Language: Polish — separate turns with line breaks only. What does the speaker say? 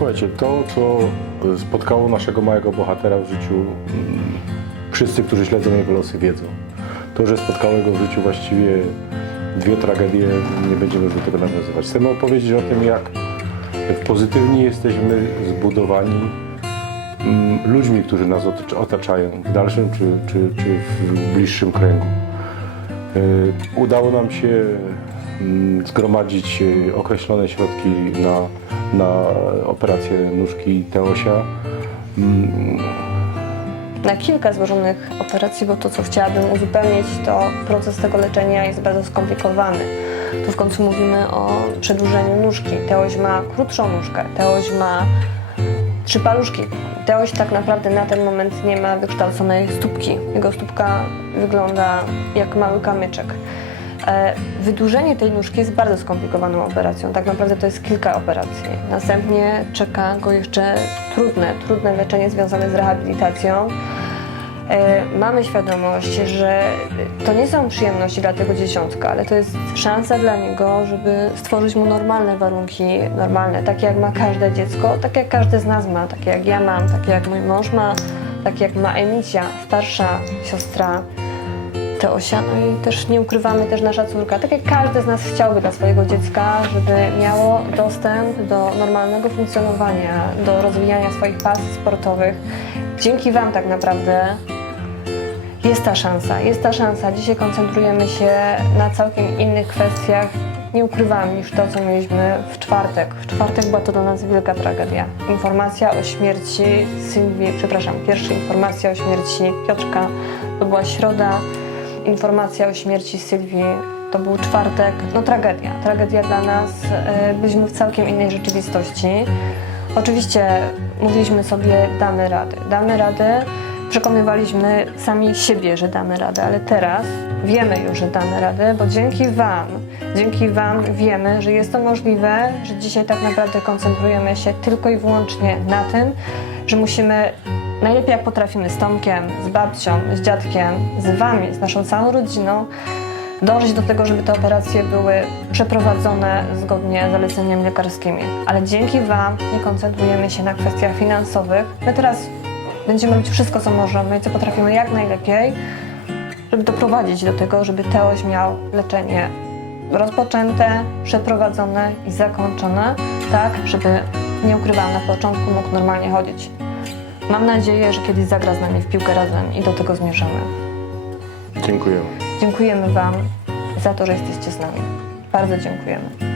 słuchajcie, to co spotkało naszego małego bohatera w życiu, mm, wszyscy, którzy śledzą jego losy wiedzą. To, że spotkało go w życiu właściwie dwie tragedie, nie będziemy do tego nawiązywać. Chcemy opowiedzieć o tym, jak, pozytywni jesteśmy zbudowani mm, ludźmi, którzy nas otacz- otaczają w dalszym czy, czy, czy w bliższym kręgu. Y, Udało nam się mm, zgromadzić y, określone środki na, na operację nóżki Teosia. Mm,
na kilka złożonych operacji, bo to, co chciałabym uzupełnić, to proces tego leczenia jest bardzo skomplikowany. Tu w końcu mówimy o przedłużeniu nóżki. Teoś ma krótszą nóżkę, Teoś ma trzy paluszki. Teoś tak naprawdę na ten moment nie ma wykształconej stópki. Jego stópka wygląda jak mały kamyczek. E, Wydłużenie tej nóżki jest bardzo skomplikowaną operacją. Tak naprawdę to jest kilka operacji. Następnie czeka go jeszcze trudne, trudne leczenie związane z rehabilitacją. E, Mamy świadomość, że to nie są przyjemności dla tego dzieciątka, ale to jest szansa dla niego, żeby stworzyć mu normalne warunki, normalne, takie jak ma każde dziecko, tak jak każdy z nas ma, takie jak ja mam, takie jak mój mąż ma, takie jak ma Emicia, starsza siostra Teosia, no i też nie ukrywamy też nasza córka, tak jak każdy z nas chciałby dla swojego dziecka, żeby miało dostęp do normalnego funkcjonowania, do rozwijania swoich pasji sportowych. Dzięki Wam tak naprawdę jest ta szansa, jest ta szansa. Dzisiaj koncentrujemy się na całkiem innych kwestiach, nie ukrywam, niż to, co mieliśmy w czwartek. W czwartek była to dla nas wielka tragedia. Informacja o śmierci Sylwii, przepraszam, pierwsza informacja o śmierci Piotrka to była środa. Informacja o śmierci Sylwii to był czwartek. No tragedia, tragedia dla nas. E, Byliśmy w całkiem innej rzeczywistości. Oczywiście mówiliśmy sobie, damy radę, damy radę. Przekonywaliśmy sami siebie, że damy radę, ale teraz wiemy już, że damy radę, bo dzięki Wam, dzięki Wam wiemy, że jest to możliwe, że dzisiaj tak naprawdę koncentrujemy się tylko i wyłącznie na tym, że musimy najlepiej jak potrafimy z Tomkiem, z babcią, z dziadkiem, z Wami, z naszą całą rodziną dążyć do tego, żeby te operacje były przeprowadzone zgodnie z zaleceniami lekarskimi. Ale dzięki Wam nie koncentrujemy się na kwestiach finansowych. My teraz będziemy robić wszystko, co możemy i co potrafimy jak najlepiej, żeby doprowadzić do tego, żeby Teoś miał leczenie rozpoczęte, przeprowadzone i zakończone, tak, żeby, nie ukrywam, na początku mógł normalnie chodzić. Mam nadzieję, że kiedyś zagra z nami w piłkę razem i do tego zmierzamy.
dziękujemy.
Dziękujemy Wam za to, że jesteście z nami. Bardzo dziękujemy.